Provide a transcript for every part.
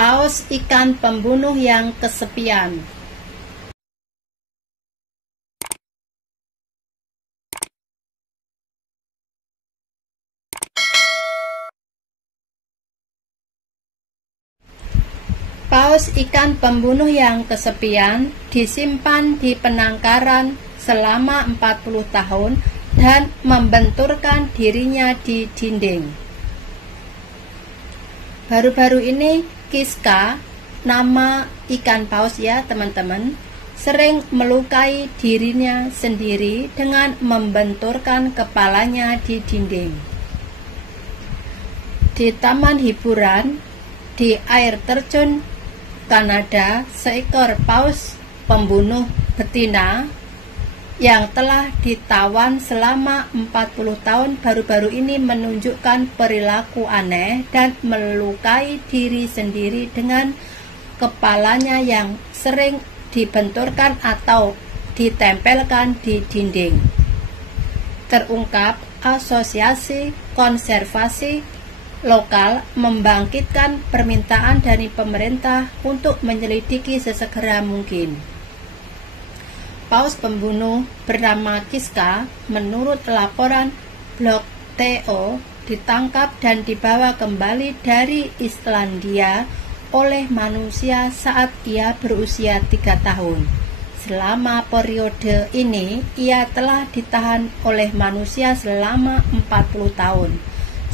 Paus ikan pembunuh yang kesepian. Paus ikan pembunuh yang kesepian disimpan di penangkaran selama 40 tahun dan membenturkan dirinya di dinding. Baru-baru ini Kiska, nama ikan paus ya teman-teman, sering melukai dirinya sendiri dengan membenturkan kepalanya di dinding. Di taman hiburan di air terjun Kanada, seekor paus pembunuh betina yang telah ditawan selama 40 tahun baru-baru ini menunjukkan perilaku aneh dan melukai diri sendiri dengan kepalanya yang sering dibenturkan atau ditempelkan di dinding. Terungkap Asosiasi Konservasi Lokal membangkitkan permintaan dari pemerintah untuk menyelidiki sesegera mungkin. Paus pembunuh bernama Kiska, menurut laporan blog TO, ditangkap dan dibawa kembali dari Islandia oleh manusia saat ia berusia 3 tahun. Selama periode ini, ia telah ditahan oleh manusia selama 40 tahun.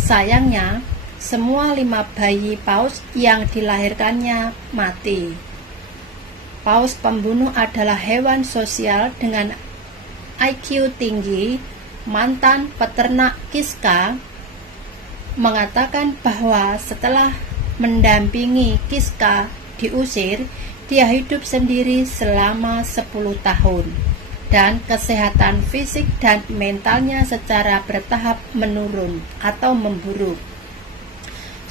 Sayangnya, semua 5 bayi paus yang dilahirkannya mati. Paus pembunuh adalah hewan sosial dengan IQ tinggi. Mantan peternak Kiska mengatakan bahwa setelah mendampingi Kiska diusir, dia hidup sendiri selama 10 tahun dan kesehatan fisik dan mentalnya secara bertahap menurun atau memburuk.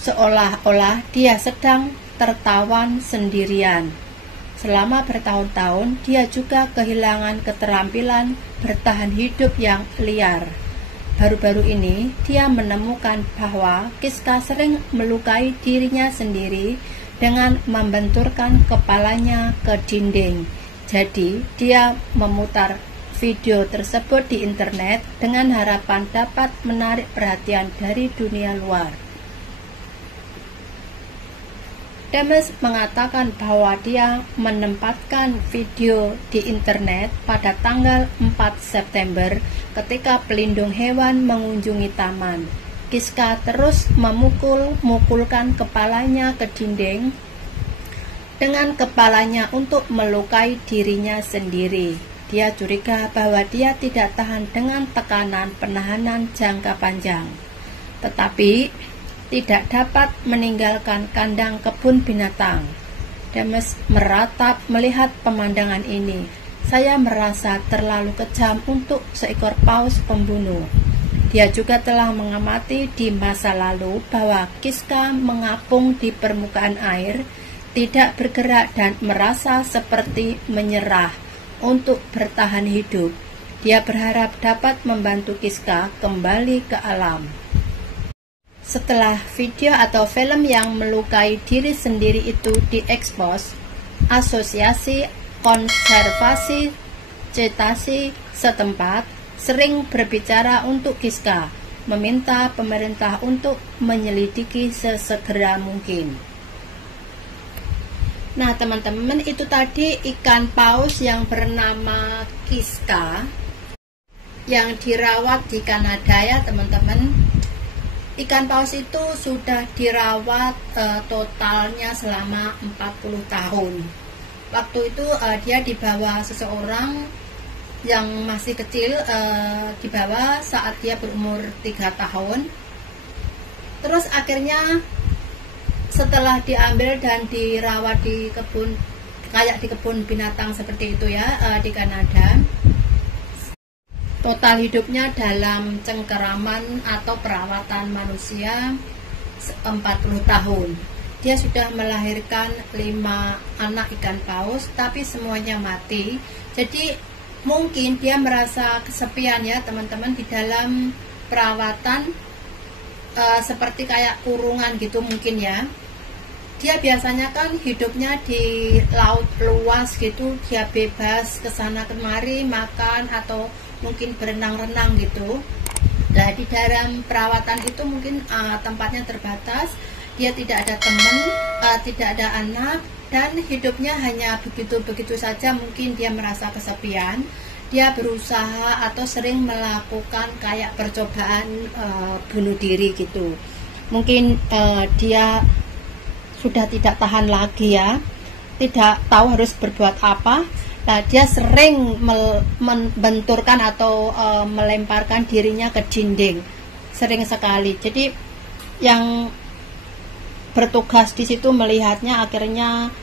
Seolah-olah dia sedang tertawan sendirian. Selama bertahun-tahun, dia juga kehilangan keterampilan bertahan hidup yang liar. Baru-baru ini, dia menemukan bahwa Kiska sering melukai dirinya sendiri dengan membenturkan kepalanya ke dinding. Jadi, dia memutar video tersebut di internet dengan harapan dapat menarik perhatian dari dunia luar. Demes mengatakan bahwa dia menempatkan video di internet pada tanggal 4 September ketika pelindung hewan mengunjungi taman. Kiska terus memukulkan kepalanya ke dinding dengan kepalanya untuk melukai dirinya sendiri. Dia curiga bahwa dia tidak tahan dengan tekanan penahanan jangka panjang, tetapi tidak dapat meninggalkan kandang kebun binatang. Demes meratap melihat pemandangan ini. Saya merasa terlalu kejam untuk seekor paus pembunuh. Dia juga telah mengamati di masa lalu bahwa Kiska mengapung di permukaan air, tidak bergerak dan merasa seperti menyerah untuk bertahan hidup. Dia berharap dapat membantu Kiska kembali ke alam. Setelah video atau film yang melukai diri sendiri itu diekspos, Asosiasi Konservasi Cetasi setempat sering berbicara untuk Kiska, meminta pemerintah untuk menyelidiki sesegera mungkin. Nah teman-teman, itu tadi ikan paus yang bernama Kiska yang dirawat di Kanada ya teman-teman. Ikan paus itu sudah dirawat totalnya selama 40 tahun. Waktu itu dia dibawa seseorang yang masih kecil, dibawa saat dia berumur 3 tahun. Terus akhirnya setelah diambil dan dirawat di kebun, kayak di kebun binatang seperti itu ya, di Kanada, total hidupnya dalam cengkeraman atau perawatan manusia 40 tahun. Dia sudah melahirkan 5 anak ikan paus, tapi semuanya mati. Jadi mungkin dia merasa kesepian ya teman-teman di dalam perawatan, seperti kayak kurungan gitu mungkin ya. Dia biasanya kan hidupnya di laut luas gitu, dia bebas kesana kemari makan atau mungkin berenang-renang gitu. Nah, di dalam perawatan itu mungkin tempatnya terbatas, dia tidak ada teman, tidak ada anak, dan hidupnya hanya begitu-begitu saja. Mungkin dia merasa kesepian, dia berusaha atau sering melakukan kayak percobaan bunuh diri gitu. Mungkin dia sudah tidak tahan lagi ya, tidak tahu harus berbuat apa. Nah, dia sering membenturkan atau melemparkan dirinya ke dinding, sering sekali. Jadi yang bertugas di situ melihatnya akhirnya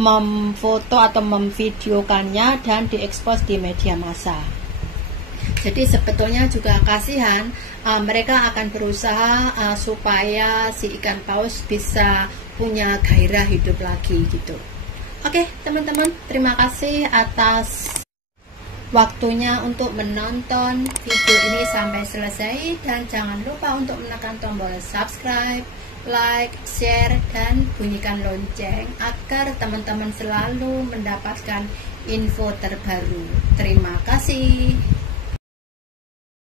memfoto atau memvideokannya dan diekspos di media massa. Jadi sebetulnya juga kasihan, mereka akan berusaha supaya si ikan paus bisa punya gairah hidup lagi gitu. Oke teman-teman, terima kasih atas waktunya untuk menonton video ini sampai selesai, dan jangan lupa untuk menekan tombol subscribe, like, share, dan bunyikan lonceng agar teman-teman selalu mendapatkan info terbaru. Terima kasih.